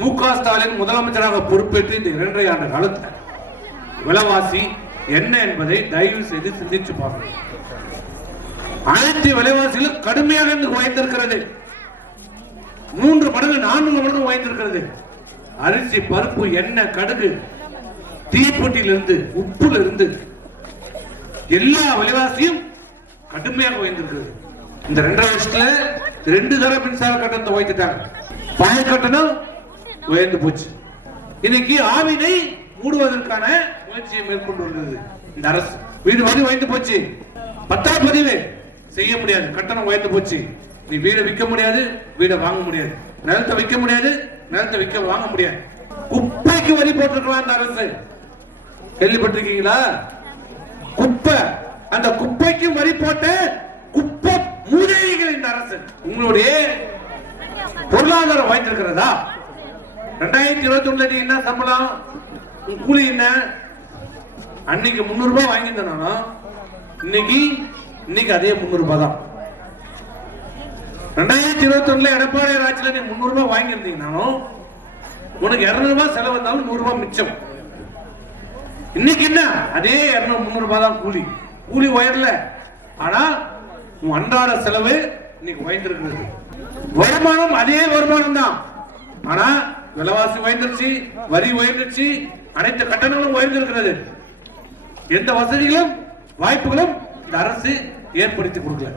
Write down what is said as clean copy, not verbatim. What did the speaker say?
மு.க. ஸ்டாலின் முதலமைச்சராக பொறுப்பேற்று இந்த 2.5 ஆண்டு காலத்தில் விலைவாசி என்ன என்பதை தயவு செய்து சிந்திச்சு பார்க்கணும். அனைத்து விலைவாசிகளும் கடுமையாக உயர்ந்திருக்கிறது. 3 மடங்கு 4 மடங்கு உயர்ந்திருக்கிறது. அரிசி, பருப்பு, எண்ணெய், கடுகு, தீப்பெட்டியிலிருந்து உப்புல இருந்து எல்லா விலைவாசியும் கடுமையாக உயர்ந்திருக்கிறது. இந்த 2.5 வருஷத்துல 2 தடவை மின்சார கட்டணத்தை உயர்த்திட்டாங்க. பால் கட்டணம் உயர்ந்து போச்சு. இன்னைக்கு ஆவினை மூடுவதற்கான முயற்சியை மேற்கொண்டு வருகிறது இந்த அரசு. வீடு வரி உயர்ந்து போச்சு. 10ஆம் பதிவு செய்ய முடியாது, கட்டணம் உயர்ந்து போச்சு. நீ வீடை விற்க முடியாது, வீடை வாங்க முடியாது. நிலத்தை விற்க முடியாது, நிலத்தை வாங்க முடியாது. குப்பைக்கு வரி போட்டிருக்கலாம் இந்த அரசு. கேள்விப்பட்டிருக்கீங்களா? குப்பை, அந்த குப்பைக்கு வரி போட்ட குப்பை மூதேவிகள் இந்த அரசு. உங்களுடைய பொருளாதாரம் வாய்ந்திருக்கிறதா? 2021 என்ன சம்பளம், கூலி என்ன? அன்னைக்கு 300 ரூபாய் வாங்கியிருந்தாலும் இன்னைக்கு அதே 300 ரூபாய் தான். 2021 எடப்பாடி ஆட்சியில் நீ 300 ரூபாய் வாங்கியிருந்தீங்கன்னாலும் உனக்கு 200 ரூபாய் செலவு வந்தாலும் 100 ரூபாய் மிச்சம். இன்னைக்கு என்ன? அதே 200-300 ரூபாய் தான் கூலி. கூலி உயரல, ஆனா உன் அன்றாட செலவு இன்னைக்கு உயர்ந்திருக்கிறது. வருமானம் அதே வருமானம் தான், ஆனா விலைவாசி உயர்ந்துருச்சு, வரி உயர்ந்துருச்சு, அனைத்து கட்டணங்களும் உயர்ந்திருக்கிறது. எந்த வசதிகளும் வாய்ப்புகளும் இந்த அரசு ஏற்படுத்தி கொடுக்கல.